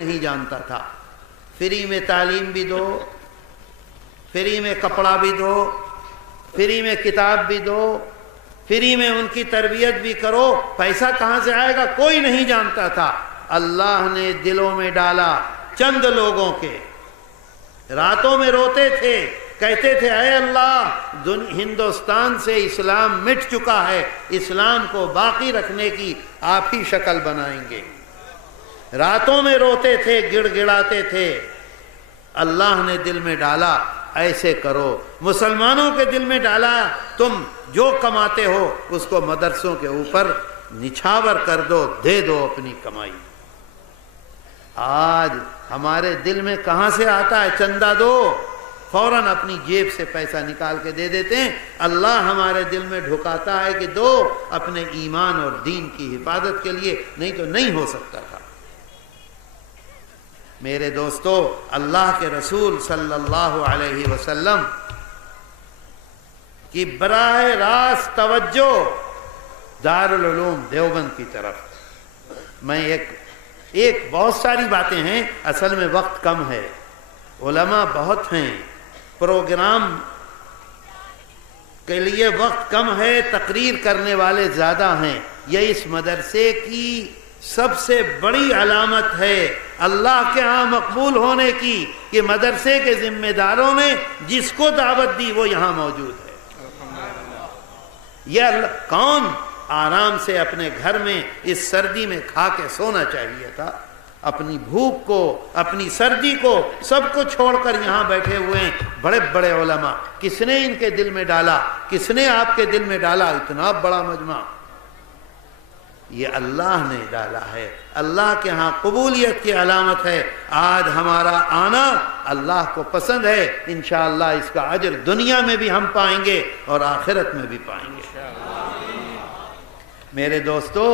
نہیں جانتا تھا۔ فری میں تعلیم بھی دو، فری میں کپڑا بھی دو، فری میں کتاب بھی دو، فری میں ان کی تربیت بھی کرو، پیسہ کہاں سے آئے گا کوئی نہیں جانتا تھا۔ اللہ نے دلوں میں ڈالا چند لوگوں کے، راتوں میں روتے تھے، کہتے تھے اے اللہ ہندوستان سے اسلام مٹ چکا ہے، اسلام کو باقی رکھنے کی آپ ہی شکل بنائیں گے۔ راتوں میں روتے تھے، گڑ گڑاتے تھے۔ اللہ نے دل میں ڈالا ایسے کرو، مسلمانوں کے دل میں ڈالا تم جو کماتے ہو اس کو مدرسوں کے اوپر نچھاور کر دو، دے دو اپنی کمائی۔ آج ہمارے دل میں کہاں سے آتا ہے چندہ دو، فوراً اپنی جیب سے پیسہ نکال کے دے دیتے ہیں۔ اللہ ہمارے دل میں ڈھکاتا ہے کہ دو اپنے ایمان اور دین کی حفاظت کے لیے، نہیں تو نہیں ہو سکتا تھا۔ میرے دوستو، اللہ کے رسول صلی اللہ علیہ وسلم کی براہ راست توجہ دارالعلوم دیوبند کی طرف۔ میں ایک بہت ساری باتیں ہیں، اصل میں وقت کم ہے، علماء بہت ہیں، پروگرام کے لیے وقت کم ہے، تقریر کرنے والے زیادہ ہیں۔ یہ اس مدرسے کی سب سے بڑی علامت ہے اللہ کے ہاں مقبول ہونے کی کہ مدرسے کے ذمہ داروں نے جس کو دعوت دی وہ یہاں موجود ہے۔ یہ کون آرام سے اپنے گھر میں اس سردی میں کھا کے سونا چاہیے تھا، اپنی بھوک کو، اپنی سردی کو، سب کو چھوڑ کر یہاں بیٹھے ہوئے ہیں بڑے بڑے علماء۔ کس نے ان کے دل میں ڈالا؟ کس نے آپ کے دل میں ڈالا اتنا بڑا مجمع؟ یہ اللہ نے ڈالا ہے، اللہ کے ہاں قبولیت کی علامت ہے۔ آج ہمارا آنا اللہ کو پسند ہے، انشاءاللہ اس کا اجر دنیا میں بھی ہم پائیں گے اور آخرت میں بھی پائیں گے۔ میرے دوستو،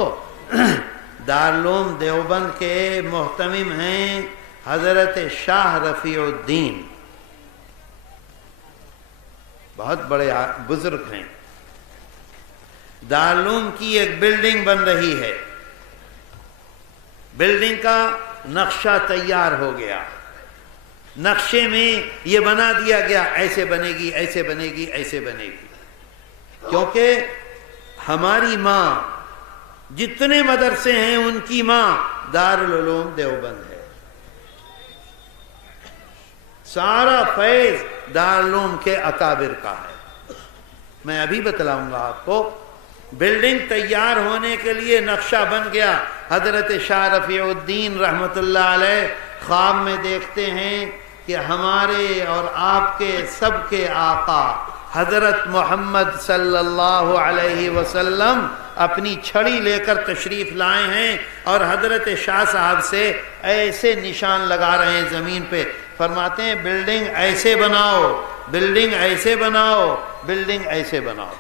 دارالعلوم دیوبند کے محتمم ہیں حضرت شاہ رفیع الدین، بہت بڑے بزرگ ہیں۔ دارالعلوم کی ایک بلڈنگ بن رہی ہے، بلڈنگ کا نقشہ تیار ہو گیا، نقشے میں یہ بنا دیا گیا ایسے بنے گی، ایسے بنے گی، ایسے بنے گی، کیونکہ ہماری ماں جتنے مدرسے ہیں ان کی ماں دارالعلوم دیوبند ہے، سارا فیض دارالعلوم کے اکابر کا ہے۔ میں ابھی بتلاؤں گا آپ کو۔ بلڈنگ تیار ہونے کے لیے نقشہ بن گیا، حضرت شاہ رفیع الدین رحمت اللہ علیہ خواب میں دیکھتے ہیں کہ ہمارے اور آپ کے سب کے آقا حضرت محمد صلی اللہ علیہ وسلم اپنی چھڑی لے کر تشریف لائے ہیں اور حضرت شاہ صاحب سے ایسے نشان لگا رہے ہیں زمین پہ، فرماتے ہیں بلڈنگ ایسے بناؤ، بلڈنگ ایسے بناؤ، بلڈنگ ایسے بناؤ۔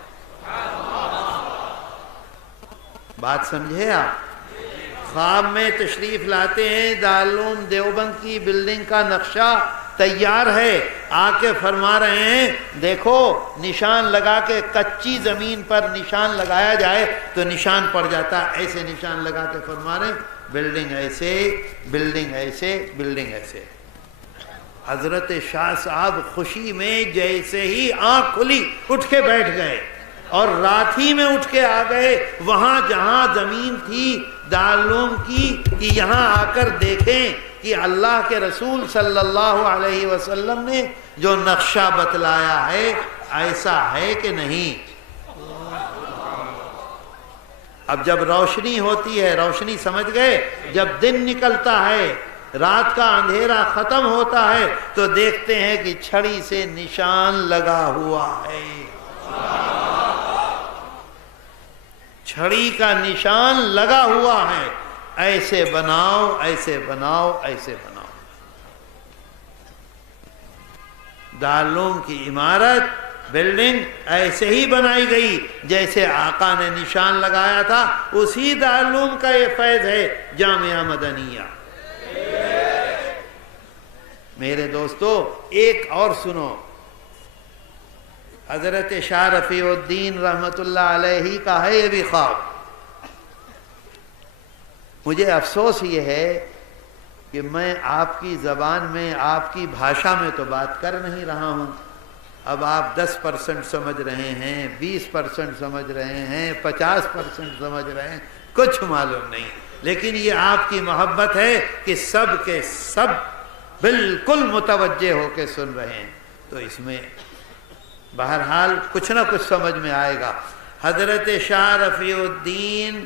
بات سمجھے آپ؟ خواب میں تشریف لاتے ہیں، دارالعلوم دیوبند کی بلڈنگ کا نقشہ تیار ہے، آ کے فرما رہے ہیں دیکھو نشان لگا کے، کچی زمین پر نشان لگایا جائے تو نشان پڑ جاتا، ایسے نشان لگا کے فرما رہے ہیں بلڈنگ ایسے، بلڈنگ ایسے، بلڈنگ ایسے۔ حضرت شاہ صاحب خوشی میں جیسے ہی آنکھ کھلی اٹھ کے بیٹھ گئے اور رات ہی میں اٹھ کے آ گئے وہاں جہاں زمین تھی دارالعلوم کی، کہ یہاں آ کر دیکھیں کہ اللہ کے رسول صلی اللہ علیہ وسلم نے جو نقشہ بتلایا ہے ایسا ہے کہ نہیں۔ اب جب روشنی ہوتی ہے، روشنی سمجھ گئے، جب دن نکلتا ہے، رات کا اندھیرا ختم ہوتا ہے تو دیکھتے ہیں کہ چھڑی سے نشان لگا ہوا ہے، چھڑی کا نشان لگا ہوا ہے، ایسے بناؤ، ایسے بناؤ، ایسے بناؤ۔ دارالعلوم کی عمارت، بلڈنگ ایسے ہی بنائی گئی جیسے آقا نے نشان لگایا تھا۔ اسی دارالعلوم کا یہ فیض ہے جامعہ مدنیہ۔ میرے دوستو، ایک اور سنو، حضرت شاہ رفیع الدین رحمت اللہ علیہ کا ہے یہ بھی خواب۔ مجھے افسوس یہ ہے کہ میں آپ کی زبان میں آپ کی بھاشا میں تو بات کر نہیں رہا ہوں، اب آپ 10% سمجھ رہے ہیں، 20% سمجھ رہے ہیں، 50% سمجھ رہے ہیں، کچھ معلوم نہیں، لیکن یہ آپ کی محبت ہے کہ سب کے سب بالکل متوجہ ہو کے سن رہے ہیں، تو اس میں بہرحال کچھ نہ کچھ سمجھ میں آئے گا۔ حضرت شاہ رفیع الدین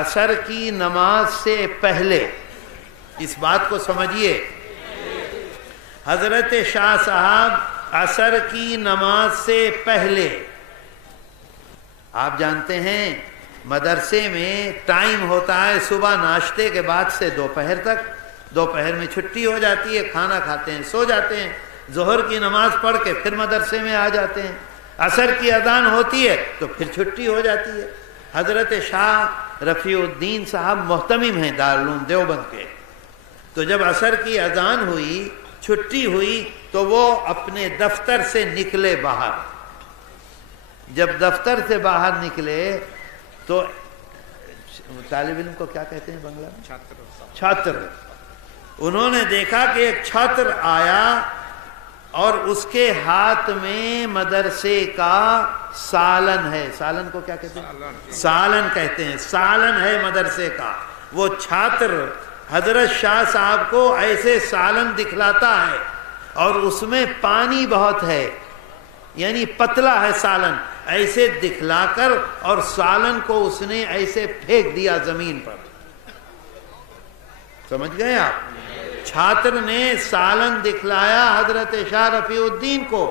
عصر کی نماز سے پہلے، اس بات کو سمجھیے، حضرت شاہ صاحب عصر کی نماز سے پہلے، آپ جانتے ہیں مدرسے میں ٹائم ہوتا ہے صبح ناشتے کے بعد سے دوپہر تک، دوپہر میں چھٹی ہو جاتی ہے، کھانا کھاتے ہیں، سو جاتے ہیں، ظہر کی نماز پڑھ کے پھر مدرسے میں آ جاتے ہیں، عصر کی اذان ہوتی ہے تو پھر چھٹی ہو جاتی ہے۔ حضرت شاہ رفیع الدین صاحب محتمم ہیں دارالعلوم دیوبند کے، تو جب عصر کی اذان ہوئی، چھٹی ہوئی، تو وہ اپنے دفتر سے نکلے باہر، جب دفتر سے باہر نکلے تو طالب علم کو کیا کہتے ہیں بنگلہ میں؟ چھاتر۔ انہوں نے دیکھا کہ ایک چھاتر آیا اور اس کے ہاتھ میں مدرسے کا سالن ہے، سالن کو کیا کہتے ہیں؟ سالن کہتے ہیں، سالن ہے مدرسے کا۔ وہ چھاتر حضرت شاہ صاحب کو ایسے سالن دکھلاتا ہے اور اس میں پانی بہت ہے، یعنی پتلا ہے سالن، ایسے دکھلا کر اور سالن کو اس نے ایسے پھینک دیا زمین پر، سمجھ گئے آپ؟ چھاتر نے سالن دکھلایا حضرت شاہ رفیع الدین کو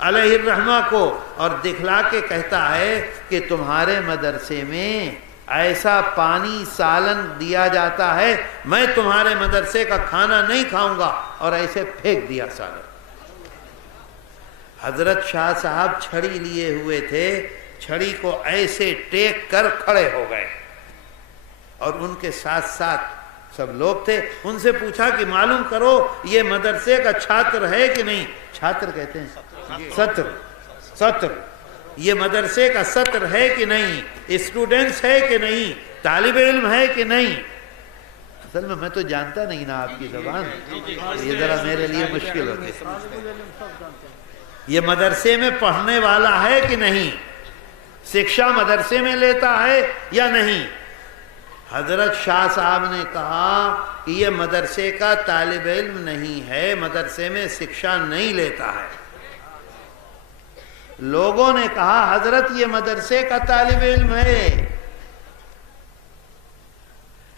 علیہ الرحمہ کو، اور دکھلا کے کہتا ہے کہ تمہارے مدرسے میں ایسا پانی سالن دیا جاتا ہے، میں تمہارے مدرسے کا کھانا نہیں کھاؤں گا، اور ایسے پھینک دیا سالن۔ حضرت شاہ صاحب چھڑی لیے ہوئے تھے، چھڑی کو ایسے ٹیک کر کھڑے ہو گئے، اور ان کے ساتھ ساتھ سب لوگ تھے۔ ان سے پوچھا کہ معلوم کرو یہ مدرسے کا چھاتر ہے کہ نہیں؟ چھاتر کہتے ہیں سطر، سطر، یہ مدرسے کا سطر ہے کہ نہیں؟ اسٹوڈنٹس ہے کہ نہیں؟ طالب علم ہے کہ نہیں؟ اصل میں تو جانتا نہیں نا آپ کی زبان، یہ ذرا میرے لیے مشکل ہوتی ہے۔ یہ مدرسے میں پڑھنے والا ہے کہ نہیں؟ شکشا مدرسے میں لیتا ہے یا نہیں؟ حضرت شاہ صاحب نے کہا کہ یہ مدرسے کا طالب علم نہیں ہے، مدرسے میں شکشا نہیں لیتا ہے۔ لوگوں نے کہا حضرت یہ مدرسے کا طالب علم ہے۔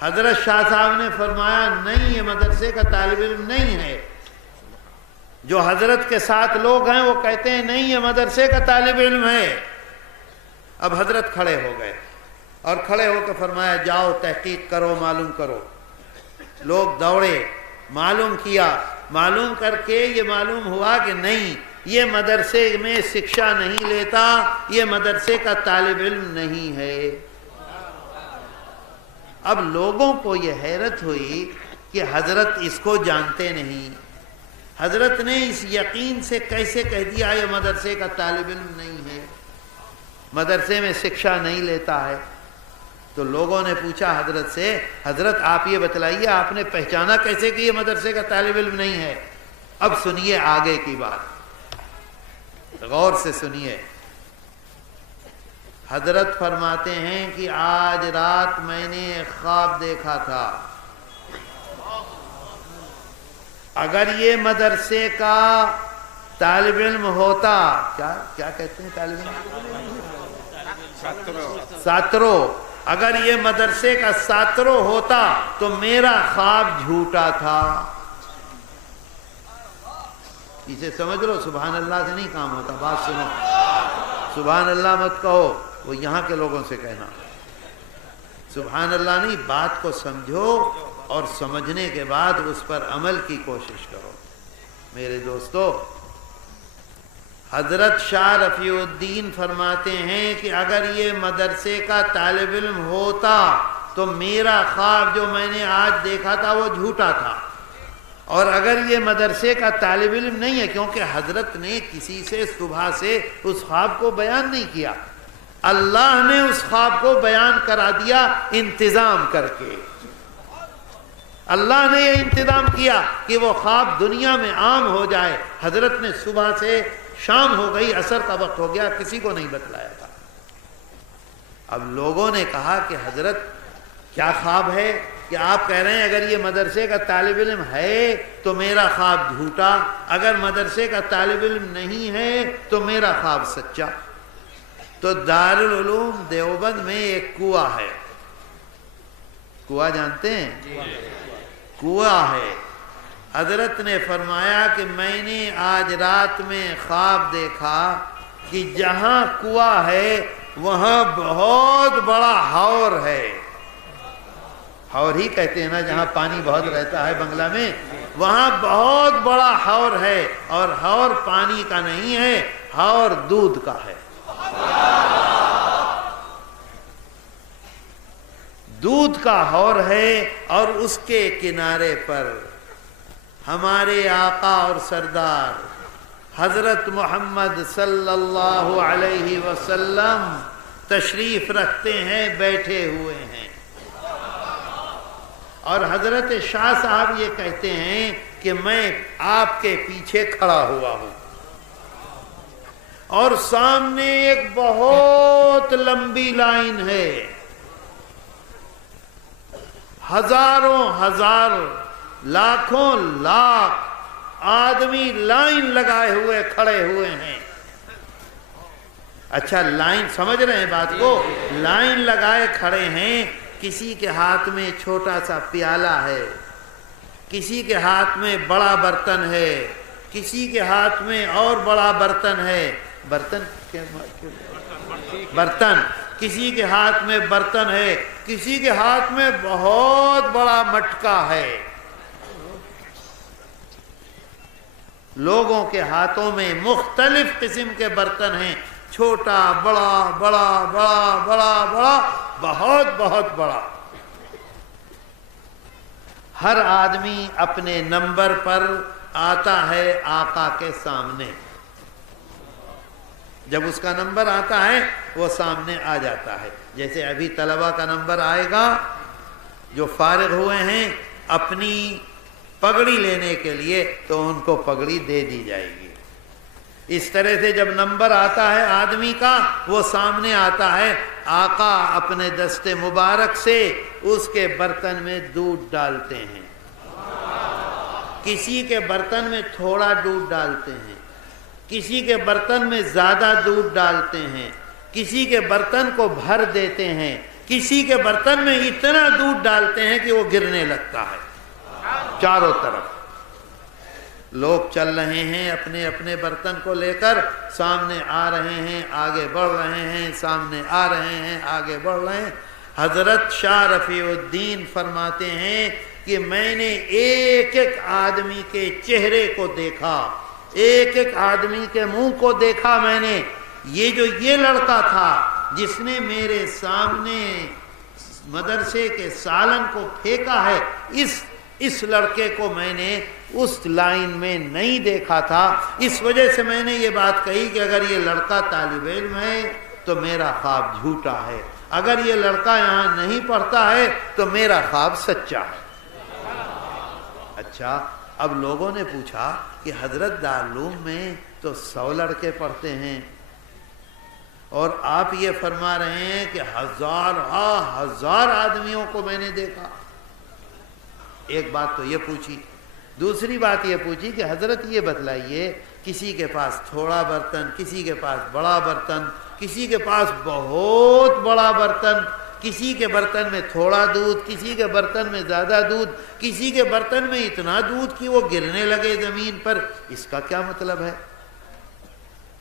حضرت شاہ صاحب نے فرمایا نہیں، یہ مدرسے کا طالب علم نہیں ہے۔ جو حضرت کے ساتھ لوگ ہیں وہ کہتے ہیں نہیں، یہ مدرسے کا طالب علم ہے۔ اب حضرت کھڑے ہو گئے اور کھڑے ہو کے فرمایا جاؤ تحقیق کرو، معلوم کرو۔ لوگ دوڑے، معلوم کیا، معلوم کر کے یہ معلوم ہوا کہ نہیں، یہ مدرسے میں شکشا نہیں لیتا، یہ مدرسے کا طالب علم نہیں ہے۔ اب لوگوں کو یہ حیرت ہوئی کہ حضرت اس کو جانتے نہیں، حضرت نے اس یقین سے کیسے کہہ دیا یہ مدرسے کا طالب علم نہیں ہے، مدرسے میں شکشا نہیں لیتا ہے۔ تو لوگوں نے پوچھا حضرت سے، حضرت آپ یہ بتلائیے آپ نے پہچانا کیسے کہ یہ مدرسے کا طالب علم نہیں ہے؟ اب سنیے آگے کی بات، غور سے سنیے۔ حضرت فرماتے ہیں کہ آج رات میں نے ایک خواب دیکھا تھا، اگر یہ مدرسے کا طالب علم ہوتا، کیا کہتے ہیں طالب علم؟ ساترو، اگر یہ مدرسے کا ساترو ہوتا تو میرا خواب جھوٹا تھا۔ اسے سمجھ لو، سبحان اللہ سے نہیں کام ہوتا، بات سنو، سبحان اللہ مت کہو، وہ یہاں کے لوگوں سے کہنا، سبحان اللہ نہیں، بات کو سمجھو اور سمجھنے کے بعد اس پر عمل کی کوشش کرو۔ میرے دوستو، حضرت شاہ رفیع الدین فرماتے ہیں کہ اگر یہ مدرسے کا طالب علم ہوتا تو میرا خواب جو میں نے آج دیکھا تھا وہ جھوٹا تھا، اور اگر یہ مدرسے کا طالب علم نہیں ہے، کیونکہ حضرت نے کسی سے صبح سے اس خواب کو بیان نہیں کیا، اللہ نے اس خواب کو بیان کرا دیا انتظام کر کے۔ اللہ نے یہ انتظام کیا کہ وہ خواب دنیا میں عام ہو جائے. حضرت نے صبح سے شام ہو گئی، عصر کا وقت ہو گیا، کسی کو نہیں بتلایا تھا. اب لوگوں نے کہا کہ حضرت کیا خواب ہے کہ آپ کہہ رہے ہیں اگر یہ مدرسے کا طالب علم ہے تو میرا خواب جھوٹا، اگر مدرسے کا طالب علم نہیں ہے تو میرا خواب سچا. تو دارالعلوم دیوبند میں ایک کنواں ہے. کنواں جانتے ہیں؟ کنواں ہے. حضرت نے فرمایا کہ میں نے آج رات میں خواب دیکھا کہ جہاں کنواں ہے وہاں بہت بڑا حور ہے. حور ہی کہتے ہیں نا جہاں پانی بہت رہتا ہے بنگلہ میں، وہاں بہت بڑا حور ہے. اور حور پانی کا نہیں ہے، حور دودھ کا ہے. دودھ کا حور ہے اور اس کے کنارے پر ہمارے آقا اور سردار حضرت محمد صلی اللہ علیہ وسلم تشریف رکھتے ہیں، بیٹھے ہوئے ہیں. اور حضرت شاہ صاحب یہ کہتے ہیں کہ میں آپ کے پیچھے کھڑا ہوا ہوں اور سامنے ایک بہت لمبی لائن ہے. ہزاروں ہزار، لاکھوں لاکھ آدمی لائن لگائے ہوئے کھڑے ہوئے ہیں. اچھا لائن سمجھ رہے ہیں بات کو؟ لائن لگائے کھڑے ہیں. کسی کے ہاتھ میں چھوٹا سا پیالہ ہے، کسی کے ہاتھ میں بڑا برتن ہے، کسی کے ہاتھ میں اور بڑا برتن ہے. برتن کسی کے ہاتھ میں برتن ہے، کسی کے ہاتھ میں بہت بڑا مٹکا ہے. لوگوں کے ہاتھوں میں مختلف قسم کے برتن ہیں، چھوٹا بڑا بڑا بڑا بڑا بڑا بہت بہت بڑا. ہر آدمی اپنے نمبر پر آتا ہے آقا کے سامنے. جب اس کا نمبر آتا ہے وہ سامنے آ جاتا ہے. جیسے ابھی طلبہ کا نمبر آئے گا جو فارغ ہوئے ہیں اپنی پگڑی لینے کے لیے تو ان کو پگڑی دے دی جائے گی. اس طرح سے جب نمبر آتا ہے آدمی کا وہ سامنے آتا ہے. آقا اپنے دست مبارک سے اس کے برتن میں دودھ ڈالتے ہیں. کسی کے برتن میں تھوڑا دودھ ڈالتے ہیں، کسی کے برتن میں زیادہ دودھ ڈالتے ہیں، کسی کے برتن کو بھر دیتے ہیں، کسی کے برتن میں اتنا دودھ ڈالتے ہیں کہ وہ گرنے لگتا ہے. چاروں طرف لوگ چل رہے ہیں اپنے اپنے برتن کو لے کر، سامنے آ رہے ہیں، آگے بڑھ رہے ہیں، سامنے آ رہے ہیں، آگے بڑھ رہے ہیں. حضرت شاہ رفیع الدین فرماتے ہیں کہ میں نے ایک ایک آدمی کے چہرے کو دیکھا، ایک ایک آدمی کے منہ کو دیکھا. میں نے یہ لڑکا تھا جس نے میرے سامنے مدرسے کے سالن کو پھینکا ہے، اس لڑکے کو میں نے اس لائن میں نہیں دیکھا تھا. اس وجہ سے میں نے یہ بات کہی کہ اگر یہ لڑکا طالب علم ہے تو میرا خواب جھوٹا ہے، اگر یہ لڑکا یہاں نہیں پڑھتا ہے تو میرا خواب سچا ہے. اچھا اب لوگوں نے پوچھا کہ حضرت دارالعلوم میں تو 100 لڑکے پڑھتے ہیں اور آپ یہ فرما رہے ہیں کہ ہزار آدمیوں کو میں نے دیکھا. ایک بات تو یہ پوچھی. دوسری بات یہ پوچھی کہ حضرت یہ بتلائیے کسی کے پاس تھوڑا برتن، کسی کے پاس بڑا برتن، کسی کے پاس بہت بڑا برتن، کسی کے برتن میں تھوڑا دودھ، کسی کے برتن میں زیادہ دودھ، کسی کے برتن میں اتنا دودھ کہ وہ گرنے لگے زمین پر، اس کا کیا مطلب ہے؟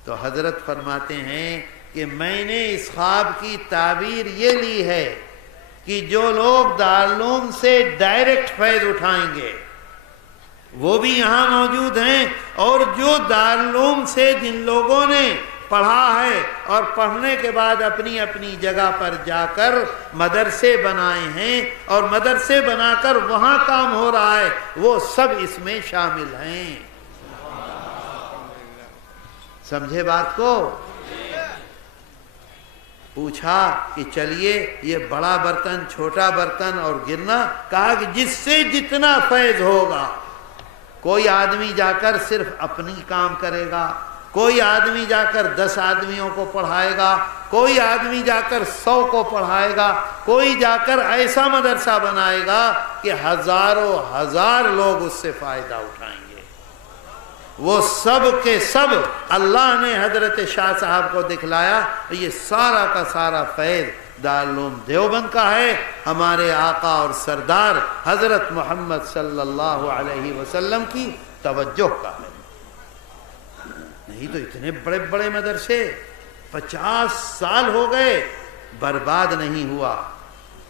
تو حضرت فرماتے ہیں کہ میں نے اس خواب کی تعبیر یہ لی ہے کہ جو لوگ دارالعلوم سے ڈائریکٹ فیض اٹھائیں گے وہ بھی یہاں موجود ہیں، اور جو دارالعلوم سے جن لوگوں نے پڑھا ہے اور پڑھنے کے بعد اپنی اپنی جگہ پر جا کر مدرسے بنائے ہیں اور مدرسے بنا کر وہاں کام ہو رہا ہے، وہ سب اس میں شامل ہیں. سمجھے بات کو؟ پوچھا کہ چلیے یہ بڑا برتن چھوٹا برتن اور گرنا، کہا کہ جس سے جتنا فیض ہوگا. کوئی آدمی جا کر صرف اپنی کام کرے گا، کوئی آدمی جا کر 10 آدمیوں کو پڑھائے گا، کوئی آدمی جا کر 100 کو پڑھائے گا، کوئی جا کر ایسا مدرسہ بنائے گا کہ ہزاروں ہزار لوگ اس سے فائدہ اٹھائیں گے. وہ سب کے سب اللہ نے حضرت شاہ صاحب کو دکھلایا. یہ سارا کا سارا فیض دارالعلوم دیوبند کا ہے، ہمارے آقا اور سردار حضرت محمد صلی اللہ علیہ وسلم کی توجہ کا ہے. نہیں تو اتنے بڑے بڑے مدرسے 50 سال ہو گئے برباد نہیں ہوا،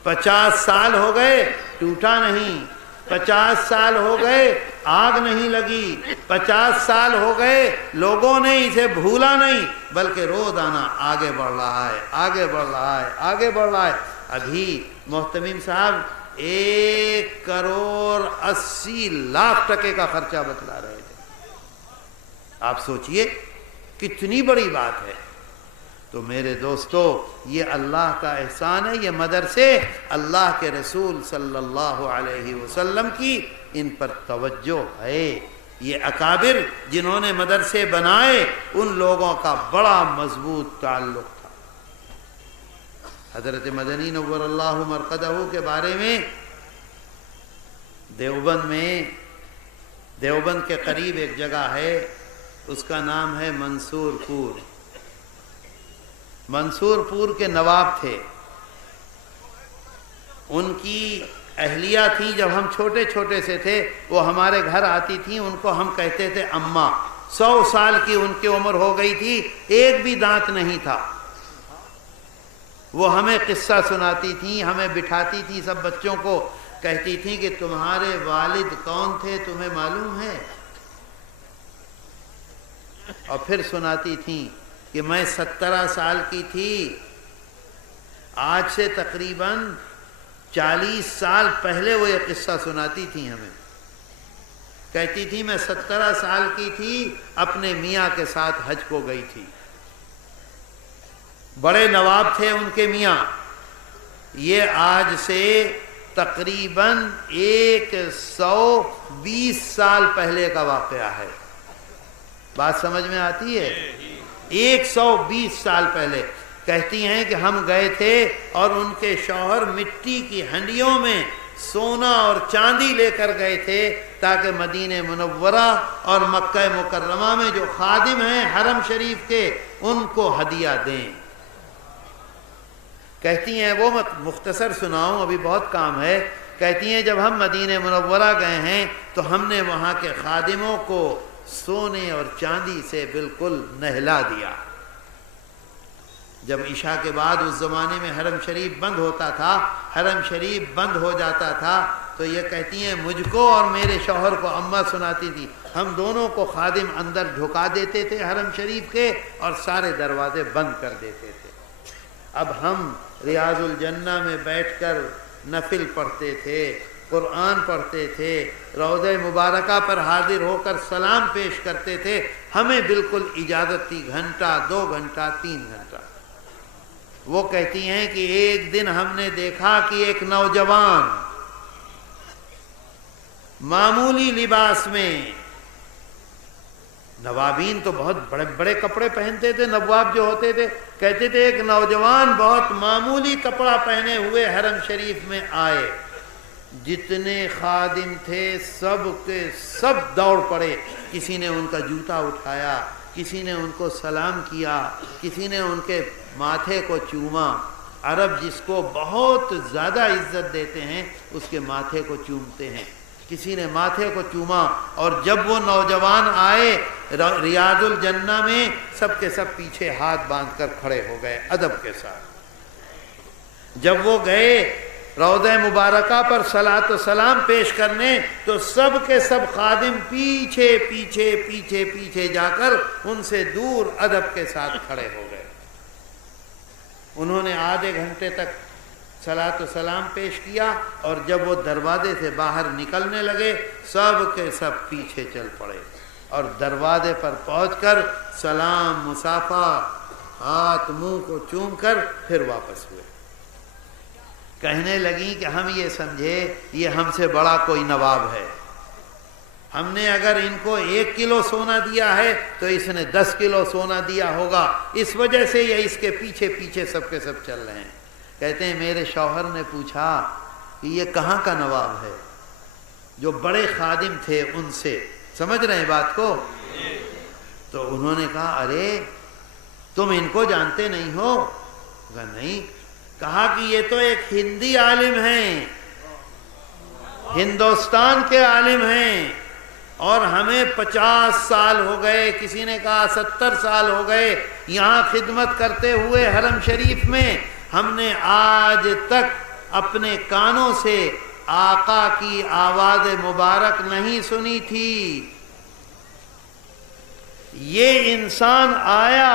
50 سال ہو گئے ٹوٹا نہیں، 50 سال ہو گئے آگ نہیں لگی، 50 سال ہو گئے لوگوں نے اسے بھولا نہیں، بلکہ روزانہ آگے بڑھ رہا ہے، آگے بڑھ رہا ہے، آگے بڑھ رہا ہے. ابھی محتمم صاحب 1,80,00,000 ٹکے کا خرچہ بتلا رہے تھے. آپ سوچئے کتنی بڑی بات ہے. تو میرے دوستو یہ اللہ کا احسان ہے، یہ مدرسے اللہ کے رسول صلی اللہ علیہ وسلم کی ان پر توجہ ہے. یہ اکابر جنہوں نے مدرسے بنائے ان لوگوں کا بڑا مضبوط تعلق تھا. حضرت مدنی نور اللہ مرقدہ کے بارے میں دیوبند کے قریب ایک جگہ ہے، اس کا نام ہے منصور پور. منصور پور کے نواب تھے. ان کی اہلیہ تھیں، جب ہم چھوٹے چھوٹے سے تھے وہ ہمارے گھر آتی تھیں، ان کو ہم کہتے تھے اماں. 100 سال کی ان کی عمر ہو گئی تھی، ایک بھی دانت نہیں تھا. وہ ہمیں قصہ سناتی تھیں، ہمیں بٹھاتی تھیں سب بچوں کو، کہتی تھیں کہ تمہارے والد کون تھے تمہیں معلوم ہے؟ اور پھر سناتی تھیں کہ میں 17 سال کی تھی، آج سے تقریباً 40 سال پہلے وہ یہ قصہ سناتی تھی ہمیں. کہتی تھی میں 17 سال کی تھی، اپنے میاں کے ساتھ حج کو گئی تھی. بڑے نواب تھے ان کے میاں. یہ آج سے تقریباً 120 سال پہلے کا واقعہ ہے. بات سمجھ میں آتی ہے؟ 120 سال پہلے. کہتی ہیں کہ ہم گئے تھے اور ان کے شوہر مٹی کی ہنڈیوں میں سونا اور چاندی لے کر گئے تھے تاکہ مدینہ منورہ اور مکہ مکرمہ میں جو خادم ہیں حرم شریف کے ان کو ہدیہ دیں. کہتی ہیں وہ مختصر سناؤں، ابھی بہت کام ہے. کہتی ہیں جب ہم مدینہ منورہ گئے ہیں تو ہم نے وہاں کے خادموں کو سونے اور چاندی سے بالکل نہلا دیا. جب عشاء کے بعد اس زمانے میں حرم شریف بند ہوتا تھا، حرم شریف بند ہو جاتا تھا، تو یہ کہتی ہیں مجھ کو اور میرے شوہر کو اماں سناتی تھی، ہم دونوں کو خادم اندر ڈھکا دیتے تھے حرم شریف کے اور سارے دروازے بند کر دیتے تھے. اب ہم ریاض الجنہ میں بیٹھ کر نفل پڑھتے تھے، قرآن پڑھتے تھے، روضہ مبارکہ پر حاضر ہو کر سلام پیش کرتے تھے. ہمیں بالکل اجازت تھی گھنٹہ 2 گھنٹہ 3 گھنٹہ. وہ کہتی ہیں کہ ایک دن ہم نے دیکھا کہ ایک نوجوان معمولی لباس میں، نوابین تو بہت بڑے بڑے کپڑے پہنتے تھے، نواب جو ہوتے تھے، کہتے تھے ایک نوجوان بہت معمولی کپڑا پہنے ہوئے حرم شریف میں آئے. جتنے خادم تھے سب کے سب دوڑ پڑے. کسی نے ان کا جوتا اٹھایا، کسی نے ان کو سلام کیا، کسی نے ان کے ماتھے کو چوما. عرب جس کو بہت زیادہ عزت دیتے ہیں اس کے ماتھے کو چومتے ہیں. کسی نے ماتھے کو چوما. اور جب وہ نوجوان آئے ریاض الجنہ میں، سب کے سب پیچھے ہاتھ باندھ کر کھڑے ہو گئے ادب کے ساتھ. جب وہ گئے روضہ مبارکہ پر صلاۃ و سلام پیش کرنے تو سب کے سب خادم پیچھے پیچھے پیچھے پیچھے جا کر ان سے دور ادب کے ساتھ کھڑے ہو گئے. انہوں نے آدھے گھنٹے تک صلاۃ و سلام پیش کیا اور جب وہ دروازے سے باہر نکلنے لگے سب کے سب پیچھے چل پڑے اور دروازے پر پہنچ کر سلام مصافحہ ہاتھ منہ کو چوم کر پھر واپس ہوئے. کہنے لگیں کہ ہم یہ سمجھے یہ ہم سے بڑا کوئی نواب ہے، ہم نے اگر ان کو 1 کلو سونا دیا ہے تو اس نے 10 کلو سونا دیا ہوگا، اس وجہ سے یہ اس کے پیچھے پیچھے سب کے سب چل رہے ہیں. کہتے ہیں میرے شوہر نے پوچھا کہ یہ کہاں کا نواب ہے؟ جو بڑے خادم تھے ان سے. سمجھ رہے ہیں بات کو؟ تو انہوں نے کہا ارے تم ان کو جانتے نہیں ہو؟ کہا نہیں. کہا کہ یہ تو ایک ہندی عالم ہیں، ہندوستان کے عالم ہیں، اور ہمیں 50 سال ہو گئے، کسی نے کہا 70 سال ہو گئے یہاں خدمت کرتے ہوئے حرم شریف میں. ہم نے آج تک اپنے کانوں سے آقا کی آواز مبارک نہیں سنی تھی. یہ انسان آیا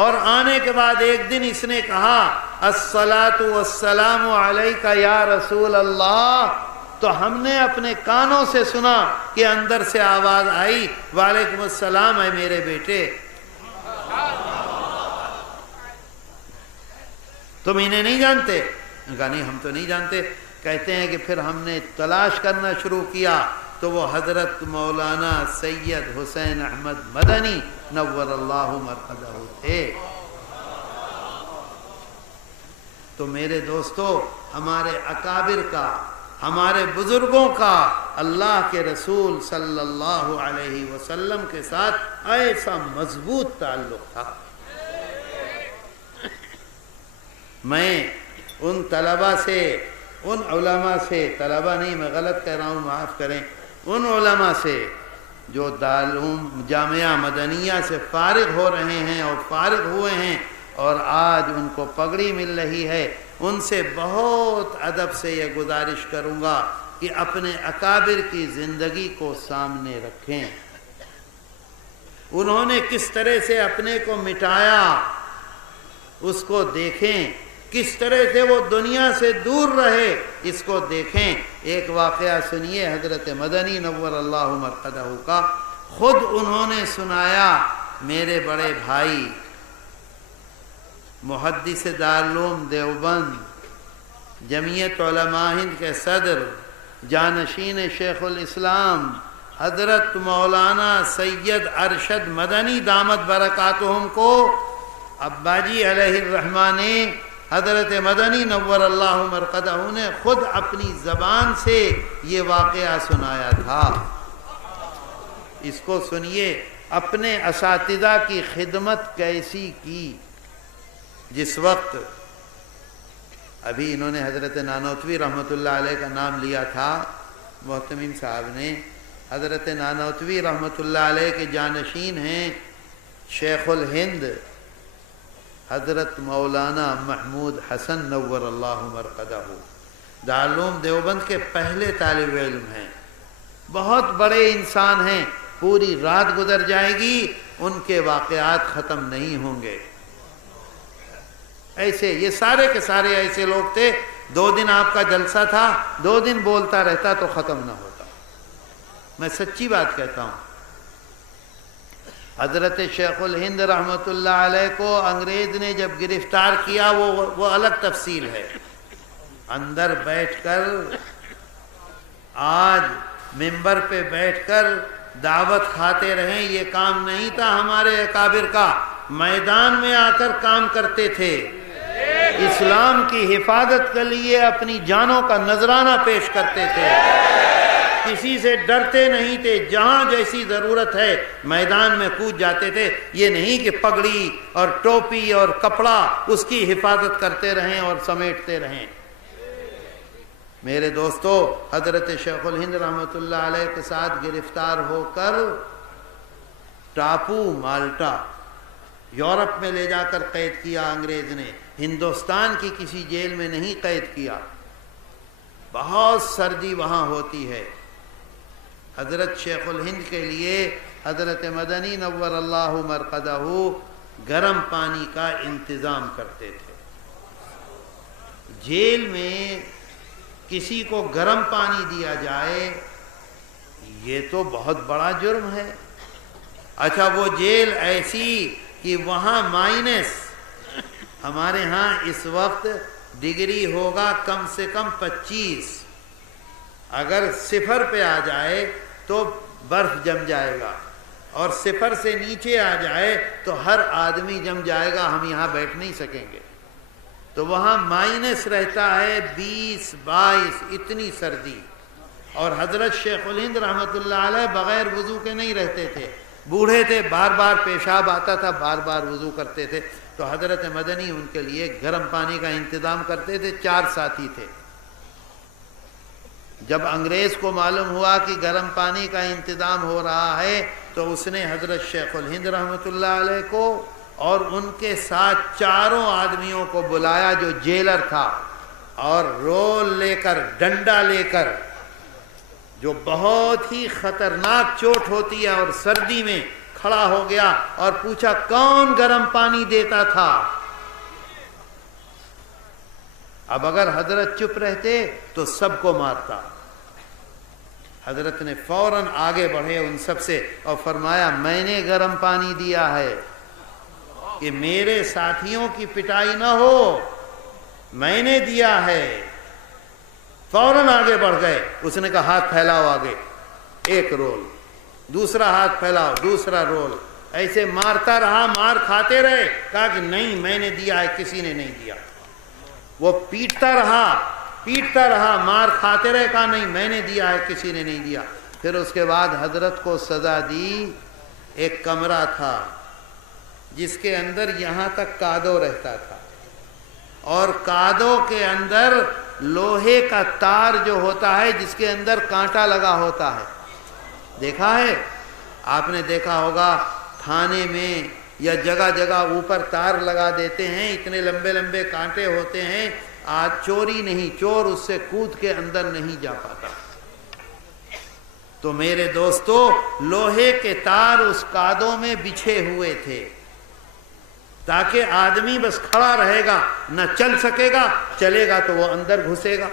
اور آنے کے بعد ایک دن اس نے کہا الصلاۃ والسلام علیک یا رسول اللہ، تو ہم نے اپنے کانوں سے سنا کہ اندر سے آواز آئی وعلیکم السلام اے میرے بیٹے. تم انہیں نہیں جانتے؟ کہا نہیں ہم تو نہیں جانتے. کہتے ہیں کہ پھر ہم نے تلاش کرنا شروع کیا تو وہ حضرت مولانا سید حسین احمد مدنی نور اللہ مرقدہ تھے. تو میرے دوستو، ہمارے اکابر کا، ہمارے بزرگوں کا اللہ کے رسول صلی اللہ علیہ وسلم کے ساتھ ایسا مضبوط تعلق تھا. میں ان طلبہ سے، ان علماء سے، طلبہ نہیں میں غلط کہہ رہا ہوں معاف کریں، ان علماء سے جو دارالعلوم جامعہ مدنیہ سے فارغ ہو رہے ہیں اور فارغ ہوئے ہیں اور آج ان کو پگڑی مل رہی ہے، ان سے بہت ادب سے یہ گزارش کروں گا کہ اپنے اکابر کی زندگی کو سامنے رکھیں. انہوں نے کس طرح سے اپنے کو مٹایا اس کو دیکھیں، کس طرح سے وہ دنیا سے دور رہے اس کو دیکھیں. ایک واقعہ سنیے حضرت مدنی نور اللہ مرقدہ کا. خود انہوں نے سنایا، میرے بڑے بھائی محدث دارالعلوم دیوبند، جمعیت علماء ہند کے صدر، جانشین شیخ الاسلام حضرت مولانا سید ارشد مدنی دامت برکاتہم کو ابا جی علیہ الرحمہ نے، حضرت مدنی نور اللہ مرقدہ نے خود اپنی زبان سے یہ واقعہ سنایا تھا. اس کو سنیے، اپنے اساتذہ کی خدمت کیسی کی. جس وقت ابھی انہوں نے حضرت نانوتوی رحمۃ اللہ علیہ کا نام لیا تھا، محتمین صاحب نے، حضرت نانوتوی رحمۃ اللہ علیہ کے جانشین ہیں شیخ الہند حضرت مولانا محمود حسن نور اللہ مرقدہ، دارالعلوم دیوبند کے پہلے طالب علم ہیں، بہت بڑے انسان ہیں. پوری رات گزر جائے گی ان کے واقعات ختم نہیں ہوں گے. ایسے یہ سارے کے سارے ایسے لوگ تھے. 2 دن آپ کا جلسہ تھا، 2 دن بولتا رہتا تو ختم نہ ہوتا. میں سچی بات کہتا ہوں. حضرت شیخ الہند رحمۃ اللہ علیہ کو انگریز نے جب گرفتار کیا وہ الگ تفصیل ہے. اندر بیٹھ کر، آج ممبر پہ بیٹھ کر دعوت کھاتے رہیں، یہ کام نہیں تھا ہمارے اکابر کا. میدان میں آ کر کام کرتے تھے، اسلام کی حفاظت کے لیے اپنی جانوں کا نذرانہ پیش کرتے تھے، کسی سے ڈرتے نہیں تھے. جہاں جیسی ضرورت ہے میدان میں کود جاتے تھے. یہ نہیں کہ پگڑی اور ٹوپی اور کپڑا اس کی حفاظت کرتے رہیں اور سمیٹتے رہیں. میرے دوستو، حضرت شیخ الہند رحمۃ اللہ علیہ کے ساتھ گرفتار ہو کر ٹاپو مالٹا یورپ میں لے جا کر قید کیا انگریز نے. ہندوستان کی کسی جیل میں نہیں قید کیا. بہت سردی وہاں ہوتی ہے. حضرت شیخ الہند کے لیے حضرت مدنی نور اللہ مرقدہ گرم پانی کا انتظام کرتے تھے. جیل میں کسی کو گرم پانی دیا جائے یہ تو بہت بڑا جرم ہے. اچھا وہ جیل ایسی کہ وہاں مائنس ہمارے ہاں اس وقت ڈگری ہوگا کم سے کم 25. اگر 0 پہ آ جائے تو برف جم جائے گا، اور 0 سے نیچے آ جائے تو ہر آدمی جم جائے گا، ہم یہاں بیٹھ نہیں سکیں گے. تو وہاں مائنس رہتا ہے 20 22، اتنی سردی. اور حضرت شیخ الہند رحمۃ اللہ علیہ بغیر وضو کے نہیں رہتے تھے، بوڑھے تھے، بار بار پیشاب آتا تھا، بار بار وضو کرتے تھے. تو حضرت مدنی ان کے لیے گرم پانی کا انتظام کرتے تھے. 4 ساتھی تھے. جب انگریز کو معلوم ہوا کہ گرم پانی کا انتظام ہو رہا ہے تو اس نے حضرت شیخ الہند رحمۃ اللہ علیہ کو اور ان کے ساتھ 4 آدمیوں کو بلایا جو جیلر تھا، اور رول لے کر، ڈنڈا لے کر، جو بہت ہی خطرناک چوٹ ہوتی ہے، اور سردی میں کھڑا ہو گیا اور پوچھا کون گرم پانی دیتا تھا. اب اگر حضرت چپ رہتے تو سب کو مارتا. حضرت نے فوراً آگے بڑھے ان سب سے اور فرمایا میں نے گرم پانی دیا ہے، کہ میرے ساتھیوں کی پٹائی نہ ہو، میں نے دیا ہے. فوراً آگے بڑھ گئے. اس نے کہا ہاتھ پھیلاؤ آگے، 1 رول، دوسرا ہاتھ پھیلاؤ، دوسرا رول. ایسے مارتا رہا، مار کھاتے رہے. کہا کہ نہیں میں نے دیا ہے، کسی نے نہیں دیا. وہ پیٹتا رہا، مار کھاتے رہے. کہا نہیں میں نے دیا ہے، کسی نے نہیں دیا. پھر اس کے بعد حضرت کو سزا دی. ایک کمرہ تھا جس کے اندر یہاں تک کادو رہتا تھا، اور کادو کے اندر لوہے کا تار جو ہوتا ہے جس کے اندر کانٹا لگا ہوتا ہے. دیکھا ہے آپ نے؟ دیکھا ہوگا تھانے میں یا جگہ جگہ اوپر تار لگا دیتے ہیں، اتنے لمبے لمبے کانٹے ہوتے ہیں. آج چوری نہیں، چور اس سے کود کے اندر نہیں جا پاتا. تو میرے دوستو، لوہے کے تار اس کادو میں بچھے ہوئے تھے تاکہ آدمی بس کھڑا رہے گا، نہ چل سکے گا، چلے گا تو وہ اندر گھسے گا،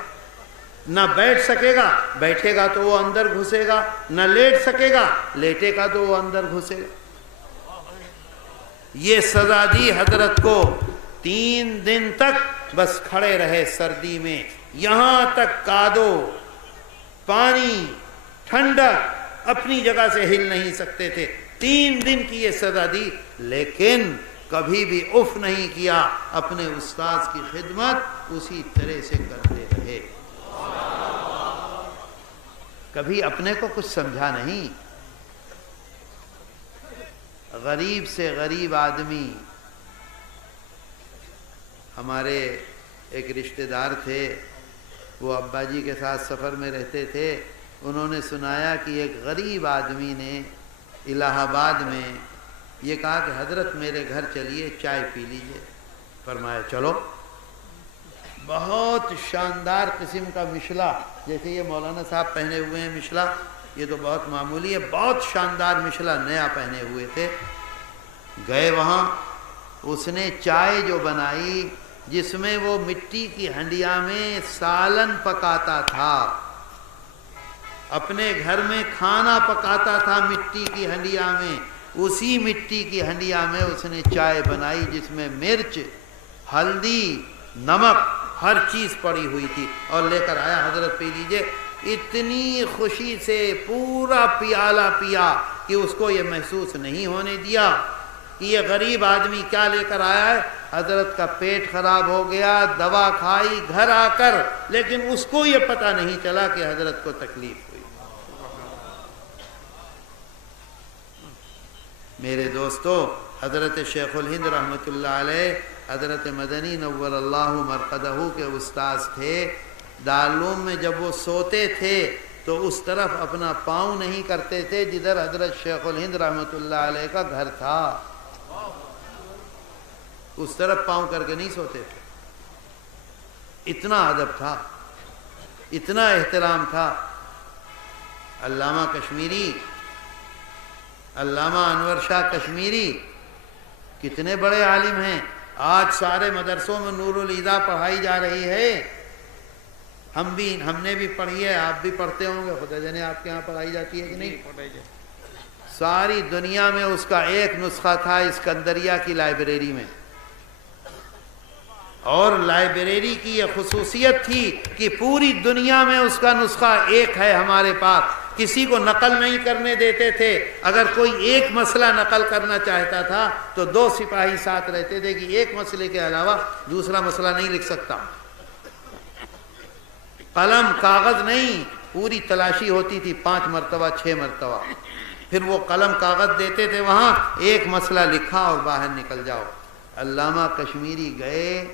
نہ بیٹھ سکے گا، بیٹھے گا تو وہ اندر گھسے گا، نہ لیٹ سکے گا، لیٹے گا تو وہ اندر گھسے گا. یہ سزا دی حضرت کو. 3 دن تک بس کھڑے رہے سردی میں، یہاں تک کادو، پانی، ٹھنڈک، اپنی جگہ سے ہل نہیں سکتے تھے. 3 دن کی یہ سزا دی، لیکن کبھی بھی اف نہیں کیا. اپنے استاذ کی خدمت اسی طرح سے کرتے رہے. کبھی اپنے کو کچھ سمجھا نہیں. غریب سے غریب آدمی. ہمارے ایک رشتہ دار تھے، وہ ابا جی کے ساتھ سفر میں رہتے تھے. انہوں نے سنایا کہ ایک غریب آدمی نے الہ آباد میں یہ کہا کہ حضرت میرے گھر چلیے، چائے پی لیجئے. فرمایا چلو. بہت شاندار قسم کا مشلا، جیسے یہ مولانا صاحب پہنے ہوئے ہیں مشلا، یہ تو بہت معمولی ہے. بہت شاندار مشلا نیا پہنے ہوئے تھے. گئے وہاں، اس نے چائے جو بنائی، جس میں وہ مٹی کی ہنڈیا میں سالن پکاتا تھا، اپنے گھر میں کھانا پکاتا تھا مٹی کی ہنڈیا میں، اسی مٹی کی ہنڈیا میں اس نے چائے بنائی جس میں مرچ، ہلدی، نمک، ہر چیز پڑی ہوئی تھی، اور لے کر آیا. حضرت پی لیجئے. اتنی خوشی سے پورا پیالہ پیا کہ اس کو یہ محسوس نہیں ہونے دیا کہ یہ غریب آدمی کیا لے کر آیا ہے. حضرت کا پیٹ خراب ہو گیا، دوا کھائی گھر آ کر، لیکن اس کو یہ پتہ نہیں چلا کہ حضرت کو تکلیف ہوئی. میرے دوستو، حضرت شیخ الہند رحمۃ اللہ علیہ حضرت مدنی نور اللہ مرقدہ کے استاذ تھے. دارالعلوم میں جب وہ سوتے تھے تو اس طرف اپنا پاؤں نہیں کرتے تھے جدھر حضرت شیخ الہند رحمۃ اللہ علیہ کا گھر تھا، اس طرف پاؤں کر کے نہیں سوتے تھے. اتنا ادب تھا، اتنا احترام تھا. علامہ کشمیری، علامہ انور شاہ کشمیری کتنے بڑے عالم ہیں. آج سارے مدرسوں میں نور الہدیٰ پڑھائی جا رہی ہے. ہم نے بھی پڑھی ہے، آپ بھی پڑھتے ہوں گے. خدا جانے آپ کے ہاں پڑھائی جاتی ہے کہ نہیں؟ ساری دنیا میں اس کا ایک نسخہ تھا اسکندریہ کی لائبریری میں. اور لائبریری کی یہ خصوصیت تھی کہ پوری دنیا میں اس کا نسخہ ایک ہے ہمارے پاس، کسی کو نقل نہیں کرنے دیتے تھے۔ اگر کوئی ایک مسئلہ نقل کرنا چاہتا تھا تو 2 سپاہی ساتھ رہتے تھے کہ ایک مسئلے کے علاوہ دوسرا مسئلہ نہیں لکھ سکتا۔ قلم کاغذ نہیں، پوری تلاشی ہوتی تھی 5 مرتبہ 6 مرتبہ، پھر وہ قلم کاغذ دیتے تھے، وہاں ایک مسئلہ لکھا اور باہر نکل جاؤ۔ علامہ کشمیری گئے